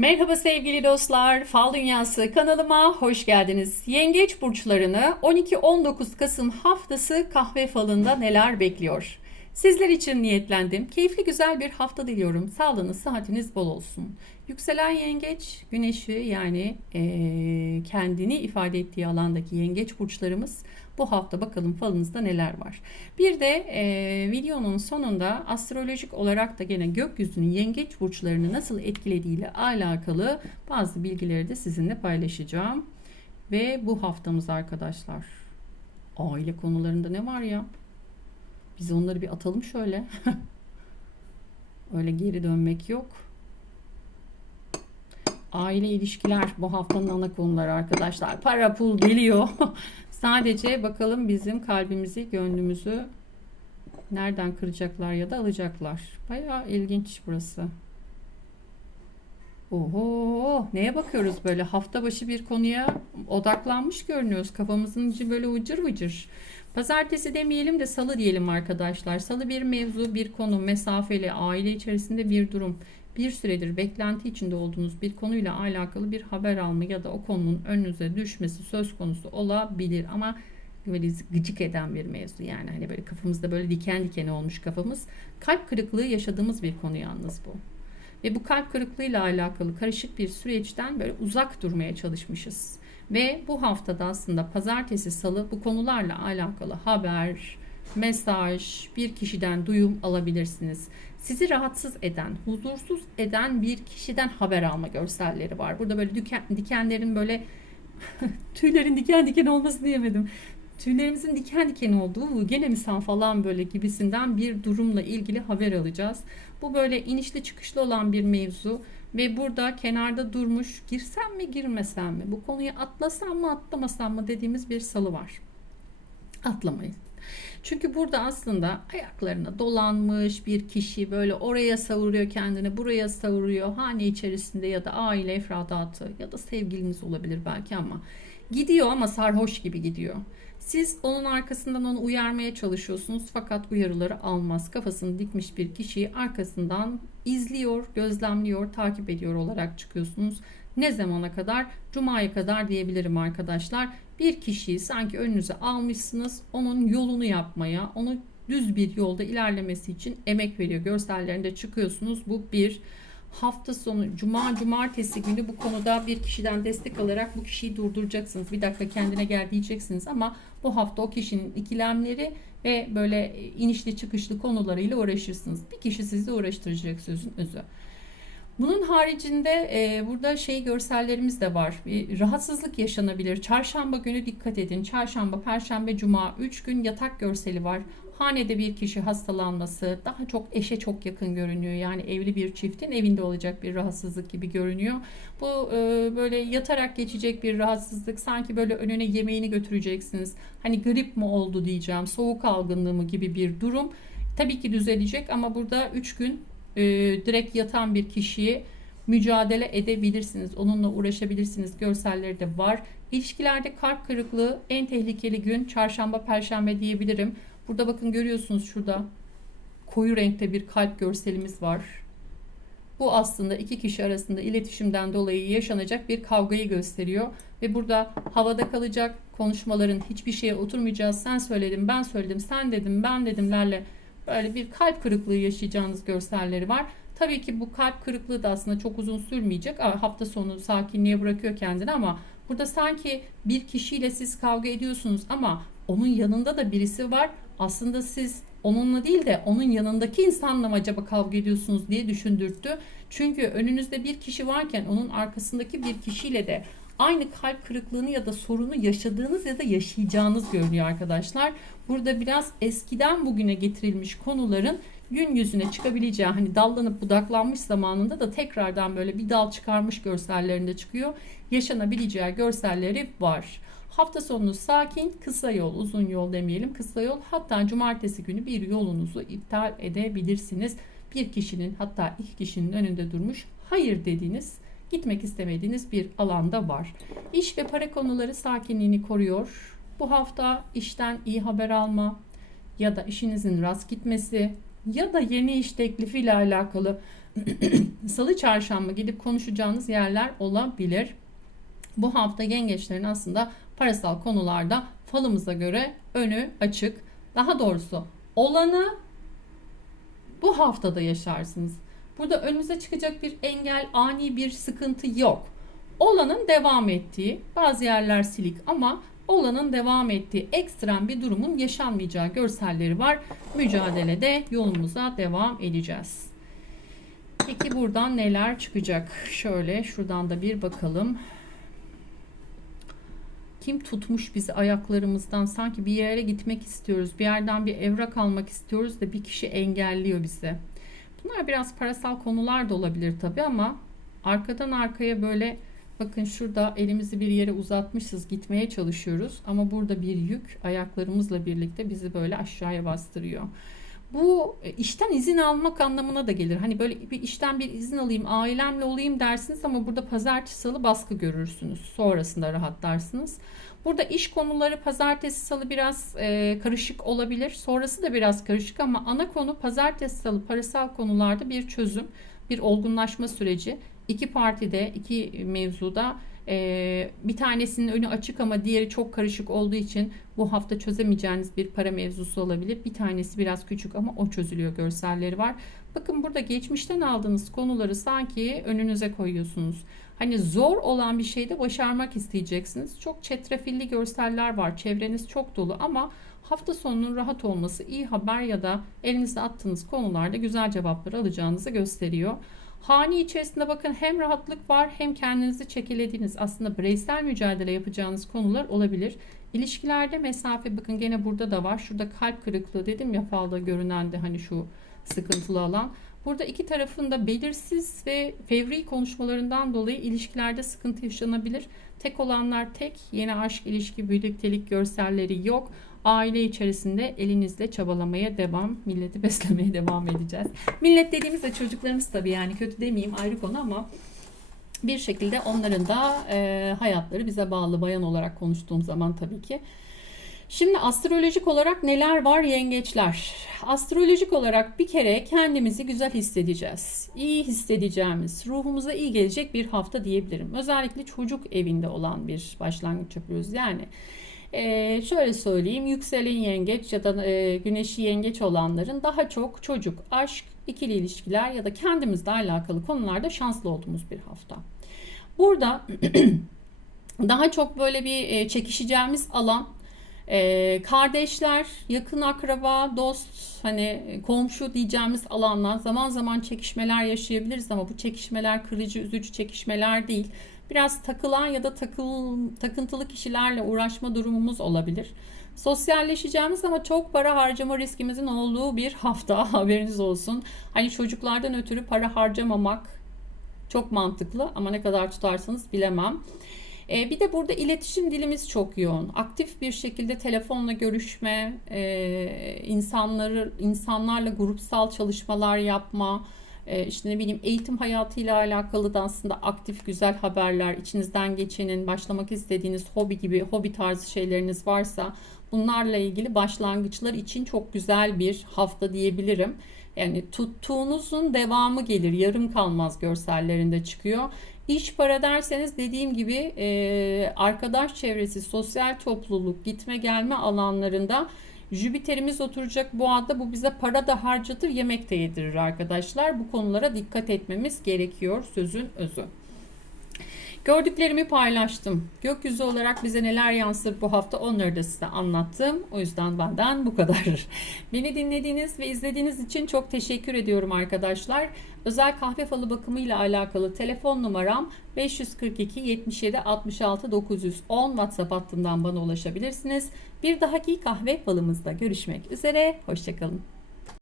Merhaba sevgili dostlar, Fal Dünyası kanalıma hoş geldiniz. Yengeç burçlarını 12-19 Kasım haftası kahve falında neler bekliyor? Sizler için niyetlendim. Keyifli güzel bir hafta diliyorum. Sağlığınız, sıhhatiniz bol olsun. Yükselen yengeç, güneşi yani eee, kendini ifade ettiği alandaki yengeç burçlarımız bu hafta bakalım falınızda neler var. Bir de eee, videonun sonunda astrolojik olarak da gene gökyüzünün yengeç burçlarını nasıl etkilediğiyle alakalı bazı bilgileri de sizinle paylaşacağım. Ve bu haftamız arkadaşlar aile konularında ne var ya? Biz onları bir atalım şöyle. Öyle geri dönmek yok. Aile ilişkiler bu haftanın ana konuları arkadaşlar. Para pul geliyor. Sadece bakalım bizim kalbimizi, gönlümüzü nereden kıracaklar ya da alacaklar. Bayağı ilginç burası. Oho, neye bakıyoruz böyle hafta başı bir konuya odaklanmış görünüyoruz. Kafamızın içi böyle ucur ucur. Pazartesi demeyelim de salı diyelim arkadaşlar. Salı bir mevzu, bir konu, mesafeli, aile içerisinde bir durum. Bir süredir beklenti içinde olduğunuz bir konuyla alakalı bir haber alma ya da o konunun önünüze düşmesi söz konusu olabilir. Ama böyle gıcık eden bir mevzu yani hani böyle kafamızda böyle diken diken olmuş kafamız. Kalp kırıklığı yaşadığımız bir konu yalnız bu. Ve bu kalp kırıklığıyla alakalı karışık bir süreçten böyle uzak durmaya çalışmışız. Ve bu haftada aslında pazartesi salı bu konularla alakalı haber, mesaj, bir kişiden duyum alabilirsiniz. Sizi rahatsız eden, huzursuz eden bir kişiden haber alma görselleri var. Burada böyle diken, dikenlerin böyle tüylerin diken diken olması diyemedim. Tüylerimizin diken diken olduğu gene mi sen falan böyle gibisinden bir durumla ilgili haber alacağız. Bu böyle inişli çıkışlı olan bir mevzu ve burada kenarda durmuş girsem mi girmesem mi bu konuyu atlasam mı atlamasam mı dediğimiz bir salı var. Atlamayın. Çünkü burada aslında ayaklarına dolanmış bir kişi böyle oraya savuruyor kendini, buraya savuruyor. Hane içerisinde ya da aile efradatı ya da sevgiliniz olabilir belki ama gidiyor ama sarhoş gibi gidiyor. Siz onun arkasından onu uyarmaya çalışıyorsunuz fakat uyarıları almaz. Kafasını dikmiş bir kişiyi arkasından izliyor, gözlemliyor, takip ediyor olarak çıkıyorsunuz. Ne zamana kadar? Cuma'ya kadar diyebilirim arkadaşlar. Bir kişiyi sanki önünüze almışsınız. Onun yolunu yapmaya, onu düz bir yolda ilerlemesi için emek veriyor. Görsellerinde çıkıyorsunuz. Bu bir hafta sonu cuma cumartesi günü bu konuda bir kişiden destek alarak bu kişiyi durduracaksınız. Bir dakika kendine gel diyeceksiniz ama bu hafta o kişinin ikilemleri ve böyle inişli çıkışlı konularıyla uğraşırsınız. Bir kişi sizi uğraştıracak sözün özü. Bunun haricinde e, burada şey görsellerimiz de var. Bir rahatsızlık yaşanabilir. Çarşamba günü dikkat edin. Çarşamba, perşembe, cuma 3 gün yatak görseli var. Hanede bir kişi hastalanması daha çok eşe çok yakın görünüyor. Yani evli bir çiftin evinde olacak bir rahatsızlık gibi görünüyor. Bu e, böyle yatarak geçecek bir rahatsızlık. Sanki böyle önüne yemeğini götüreceksiniz. Hani grip mi oldu diyeceğim, soğuk algınlığı mı gibi bir durum. Tabii ki düzelecek ama burada 3 gün e, direkt yatan bir kişiyi mücadele edebilirsiniz. Onunla uğraşabilirsiniz. Görselleri de var. İlişkilerde kalp kırıklığı en tehlikeli gün çarşamba perşembe diyebilirim. Burada bakın görüyorsunuz şurada koyu renkte bir kalp görselimiz var. Bu aslında iki kişi arasında iletişimden dolayı yaşanacak bir kavgayı gösteriyor. Ve burada havada kalacak konuşmaların hiçbir şeye oturmayacağız. Sen söyledin, ben söyledim, sen dedim, ben dedimlerle böyle bir kalp kırıklığı yaşayacağınız görselleri var. Tabii ki bu kalp kırıklığı da aslında çok uzun sürmeyecek. Hafta sonu sakinliğe bırakıyor kendini ama burada sanki bir kişiyle siz kavga ediyorsunuz ama onun yanında da birisi var. Aslında siz onunla değil de onun yanındaki insanla mı acaba kavga ediyorsunuz diye düşündürttü. Çünkü önünüzde bir kişi varken onun arkasındaki bir kişiyle de aynı kalp kırıklığını ya da sorunu yaşadığınız ya da yaşayacağınız görünüyor arkadaşlar. Burada biraz eskiden bugüne getirilmiş konuların gün yüzüne çıkabileceği hani dallanıp budaklanmış zamanında da tekrardan böyle bir dal çıkarmış görsellerinde çıkıyor. Yaşanabileceği görselleri var. Hafta sonu sakin, kısa yol, uzun yol demeyelim, kısa yol. Hatta cumartesi günü bir yolunuzu iptal edebilirsiniz. Bir kişinin hatta iki kişinin önünde durmuş hayır dediğiniz, gitmek istemediğiniz bir alanda var. İş ve para konuları sakinliğini koruyor. Bu hafta işten iyi haber alma ya da işinizin rast gitmesi, ya da yeni iş teklifiyle alakalı salı çarşamba gidip konuşacağınız yerler olabilir. Bu hafta yengeçlerin aslında parasal konularda falımıza göre önü açık. Daha doğrusu olanı bu haftada yaşarsınız. Burada önünüze çıkacak bir engel, ani bir sıkıntı yok. Olanın devam ettiği, bazı yerler silik ama olanın devam ettiği ekstrem bir durumun yaşanmayacağı görselleri var. Mücadelede yolumuza devam edeceğiz. Peki buradan neler çıkacak? Şöyle şuradan da bir bakalım. Kim tutmuş bizi ayaklarımızdan? Sanki bir yere gitmek istiyoruz. Bir yerden bir evrak almak istiyoruz da bir kişi engelliyor bizi. Bunlar biraz parasal konular da olabilir tabii ama arkadan arkaya böyle bakın şurada elimizi bir yere uzatmışız gitmeye çalışıyoruz ama burada bir yük ayaklarımızla birlikte bizi böyle aşağıya bastırıyor. Bu e, işten izin almak anlamına da gelir. Hani böyle bir işten bir izin alayım, ailemle olayım dersiniz ama burada pazartesi salı baskı görürsünüz. Sonrasında rahatlarsınız. Burada iş konuları pazartesi salı biraz e, karışık olabilir. Sonrası da biraz karışık ama ana konu pazartesi salı parasal konularda bir çözüm, bir olgunlaşma süreci. İki partide, iki mevzuda e, bir tanesinin önü açık ama diğeri çok karışık olduğu için bu hafta çözemeyeceğiniz bir para mevzusu olabilir. Bir tanesi biraz küçük ama o çözülüyor görselleri var. Bakın burada geçmişten aldığınız konuları sanki önünüze koyuyorsunuz. Hani zor olan bir şeyde başarmak isteyeceksiniz. Çok çetrefilli görseller var. Çevreniz çok dolu ama hafta sonunun rahat olması iyi haber ya da elinizde attığınız konularda güzel cevapları alacağınızı gösteriyor. Hane içerisinde bakın hem rahatlık var hem kendinizi çekilediğiniz aslında bireysel mücadele yapacağınız konular olabilir. İlişkilerde mesafe bakın gene burada da var. Şurada kalp kırıklığı dedim ya falda görünen de hani şu sıkıntılı alan. Burada iki tarafın da belirsiz ve fevri konuşmalarından dolayı ilişkilerde sıkıntı yaşanabilir. Tek olanlar tek, yeni aşk, ilişki, birliktelik görselleri yok. Aile içerisinde elinizle çabalamaya devam, milleti beslemeye devam edeceğiz. Millet dediğimizde çocuklarımız tabii yani kötü demeyeyim ayrı konu ama bir şekilde onların da e, hayatları bize bağlı bayan olarak konuştuğum zaman tabii ki. Şimdi astrolojik olarak neler var yengeçler? Astrolojik olarak bir kere kendimizi güzel hissedeceğiz. İyi hissedeceğimiz, ruhumuza iyi gelecek bir hafta diyebilirim. Özellikle çocuk evinde olan bir başlangıç yapıyoruz. Yani ee, şöyle söyleyeyim yükselen yengeç ya da e, güneşi yengeç olanların daha çok çocuk, aşk, ikili ilişkiler ya da kendimizle alakalı konularda şanslı olduğumuz bir hafta. Burada daha çok böyle bir e, çekişeceğimiz alan ee, kardeşler, yakın akraba, dost, hani komşu diyeceğimiz alanlar zaman zaman çekişmeler yaşayabiliriz ama bu çekişmeler kırıcı, üzücü çekişmeler değil. Biraz takılan ya da takıl, takıntılı kişilerle uğraşma durumumuz olabilir. Sosyalleşeceğimiz ama çok para harcama riskimizin olduğu bir hafta haberiniz olsun. Hani çocuklardan ötürü para harcamamak çok mantıklı ama ne kadar tutarsanız bilemem. E, bir de burada iletişim dilimiz çok yoğun. Aktif bir şekilde telefonla görüşme, e, insanları insanlarla grupsal çalışmalar yapma, işte ne bileyim eğitim hayatıyla alakalı da aslında aktif güzel haberler, içinizden geçenin, başlamak istediğiniz hobi gibi hobi tarzı şeyleriniz varsa bunlarla ilgili başlangıçlar için çok güzel bir hafta diyebilirim. Yani tuttuğunuzun devamı gelir, yarım kalmaz görsellerinde çıkıyor. İş para derseniz dediğim gibi e, arkadaş çevresi, sosyal topluluk, gitme gelme alanlarında Jüpiter'imiz oturacak bu anda bu bize para da harcatır, yemek de yedirir arkadaşlar. Bu konulara dikkat etmemiz gerekiyor sözün özü. Gördüklerimi paylaştım. Gökyüzü olarak bize neler yansır bu hafta onları da size anlattım. O yüzden benden bu kadar. Beni dinlediğiniz ve izlediğiniz için çok teşekkür ediyorum arkadaşlar. Özel kahve falı bakımı ile alakalı telefon numaram 542 77 66 910 WhatsApp hattından bana ulaşabilirsiniz. Bir dahaki kahve falımızda görüşmek üzere. Hoşçakalın.